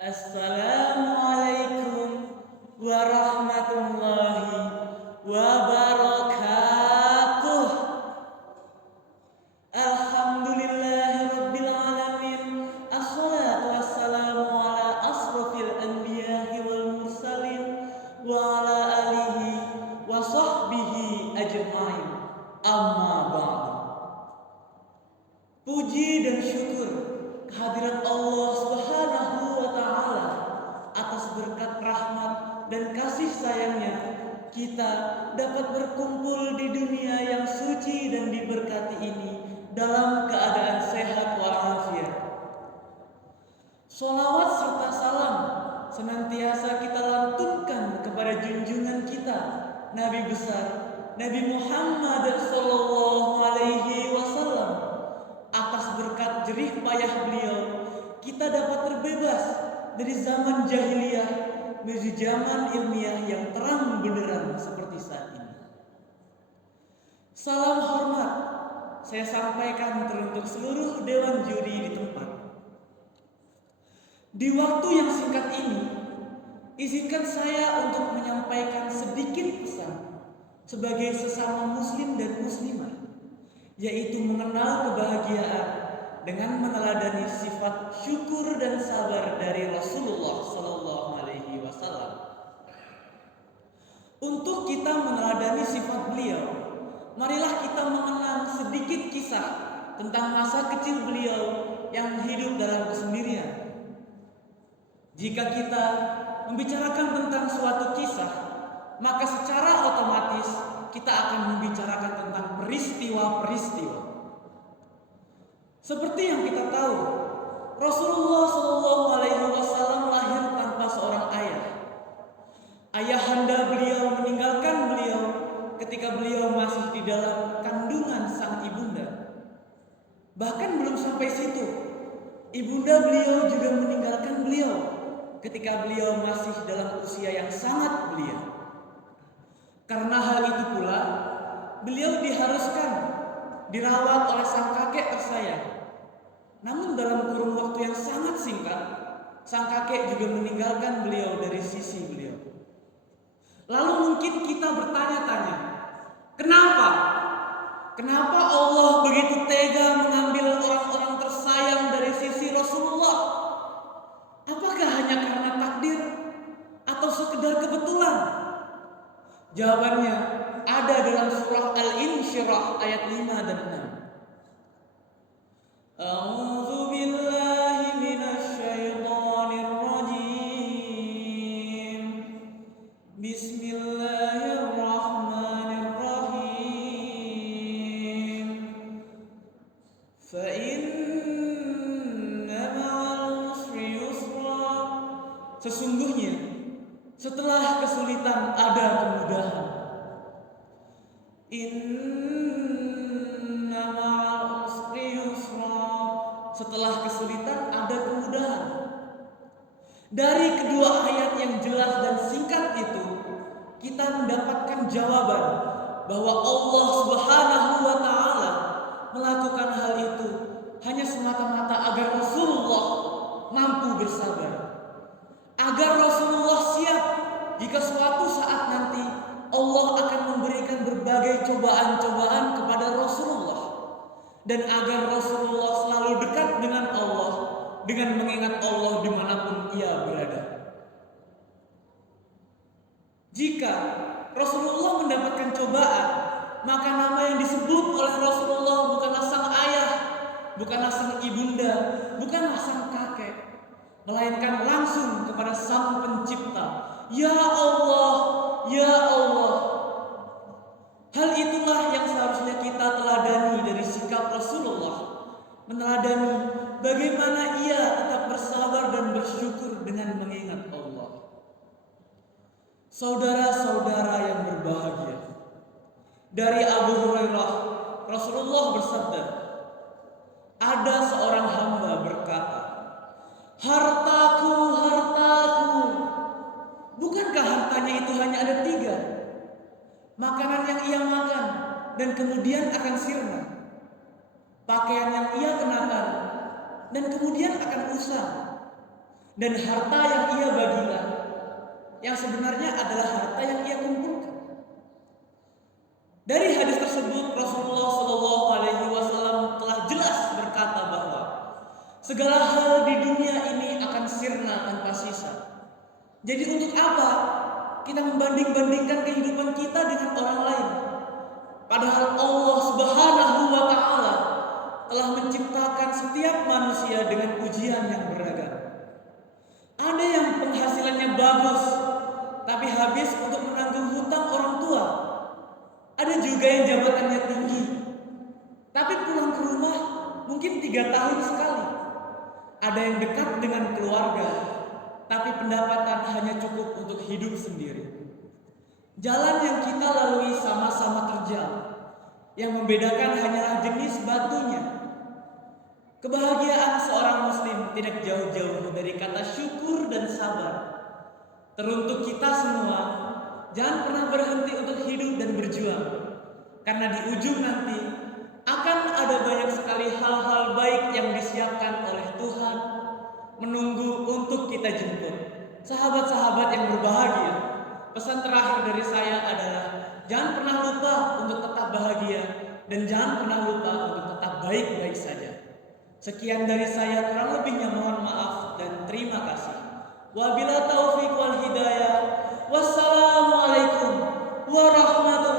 Assalamualaikum warahmatullahi wabarakatuh. Alhamdulillahirabbil alamin. Assalatu wassalamu ala asrofil anbiya'i wal mursalin wa ala alihi wa sahbihi ajma'in. Amma ba'du. Puji dan syukur kehadirat Allah Subhanahu wa taala atas berkat rahmat dan kasih sayangnya kita dapat berkumpul di dunia yang suci dan diberkati ini dalam keadaan sehat walafiat. Sholawat serta salam senantiasa kita lantunkan kepada junjungan kita, Nabi besar Nabi Muhammad sallallahu alaihi wasallam. Atas berkat jerih payah beliau, kita dapat terbebas dari zaman jahiliyah menuju zaman ilmiah yang terang benderang seperti saat ini. Salam hormat saya sampaikan teruntuk seluruh dewan juri di tempat. Di waktu yang singkat ini, izinkan saya untuk menyampaikan sedikit pesan sebagai sesama muslim dan muslimah, yaitu mengenal kebahagiaan dengan meneladani sifat syukur dan sabar dari Rasulullah Sallallahu Alaihi Wasallam. Untuk kita meneladani sifat beliau, marilah kita mengenang sedikit kisah tentang masa kecil beliau yang hidup dalam kesendirian. Jika kita membicarakan tentang suatu kisah, maka secara otomatis kita akan membicarakan tentang peristiwa-peristiwa. Seperti yang kita tahu, Rasulullah Shallallahu Alaihi Wasallam lahir tanpa seorang ayah. Ayahanda beliau meninggalkan beliau ketika beliau masih di dalam kandungan sang ibunda. Bahkan belum sampai situ, ibunda beliau juga meninggalkan beliau ketika beliau masih dalam usia yang sangat belia. Karena hal itu pula, beliau diharuskan dirawat oleh sang kakek tersayang. Namun dalam kurun waktu yang sangat singkat, sang kakek juga meninggalkan beliau dari sisi beliau. Lalu mungkin kita bertanya-tanya, kenapa? Kenapa Allah begitu tega mengambil orang-orang tersayang dari sisi Rasulullah? Apakah hanya karena takdir atau sekedar kebetulan? Jawabannya ada dalam surah Al-Insyirah ayat 5 dan 6. A'udzu billahi minasy syaithanir rajim. Bismillahirrahmanirrahim. Fa inna ma'al usri yusra. Sesungguhnya setelah kesulitan ada kemudahan. Inna ma'al usri yusra. Setelah kesulitan ada kemudahan. Dari kedua ayat yang jelas dan singkat itu, kita mendapatkan jawaban bahwa Allah Subhanahu wa taala melakukan hal itu hanya semata-mata agar Rasulullah mampu bersabar. Agar Rasulullah siap jika suatu saat nanti Allah akan memberikan berbagai cobaan-cobaan kepada Rasulullah. Dan agar Rasulullah selalu dekat dengan Allah dengan mengingat Allah dimanapun ia berada. Jika Rasulullah mendapatkan cobaan, maka nama yang disebut oleh Rasulullah bukanlah sang ayah, bukanlah sang ibunda, bukanlah sang kakek, melainkan langsung kepada sang pencipta. Ya Allah, ya Allah. Hal itulah yang seharusnya kita teladani dari sikap Rasulullah. Meneladani bagaimana ia tetap bersabar dan bersyukur dengan mengingat Allah. Saudara-saudara yang berbahagia, dari Abu Hurairah, Rasulullah bersabda, ada seorang hamba berkata, hartaku, hartaku. Bukankah hartanya itu hanya ada 3? Makanan yang ia makan dan kemudian akan sirna. Pakaian yang ia kenakan dan kemudian akan usang. dan harta yang ia bagikan, yang sebenarnya adalah harta yang ia kumpulkan. Dari hadis tersebut Rasulullah Shallallahu Alaihi Wasallam telah jelas berkata bahwa segala hal di dunia ini akan sirna tanpa sisa. Jadi untuk apa kita membanding-bandingkan kehidupan kita dengan orang lain? Padahal Allah Subhanahu wa Ta'ala telah menciptakan setiap manusia dengan ujian yang beragam. Ada yang penghasilannya bagus, tapi habis untuk menanggung hutang orang tua. Ada juga yang jabatannya tinggi, tapi pulang ke rumah mungkin 3 tahun sekali. Ada yang dekat dengan keluarga, tapi pendapatan hanya cukup untuk hidup sendiri. Jalan yang kita lalui sama-sama terjal. Yang membedakan hanyalah jenis batunya. Kebahagiaan seorang muslim tidak jauh-jauh dari kata syukur dan sabar. Teruntuk kita semua, jangan pernah berhenti untuk hidup dan berjuang. Karena di ujung nanti akan ada banyak sekali hal-hal baik yang disiapkan oleh Tuhan menunggu untuk kita jemput. Sahabat-sahabat yang berbahagia, pesan terakhir dari saya adalah jangan pernah lupa untuk tetap bahagia dan jangan pernah lupa untuk tetap baik-baik saja. Sekian dari saya, kurang lebihnya mohon maaf dan terima kasih. Wabillahi taufiq wal hidayah. Wassalamualaikum warahmatullahi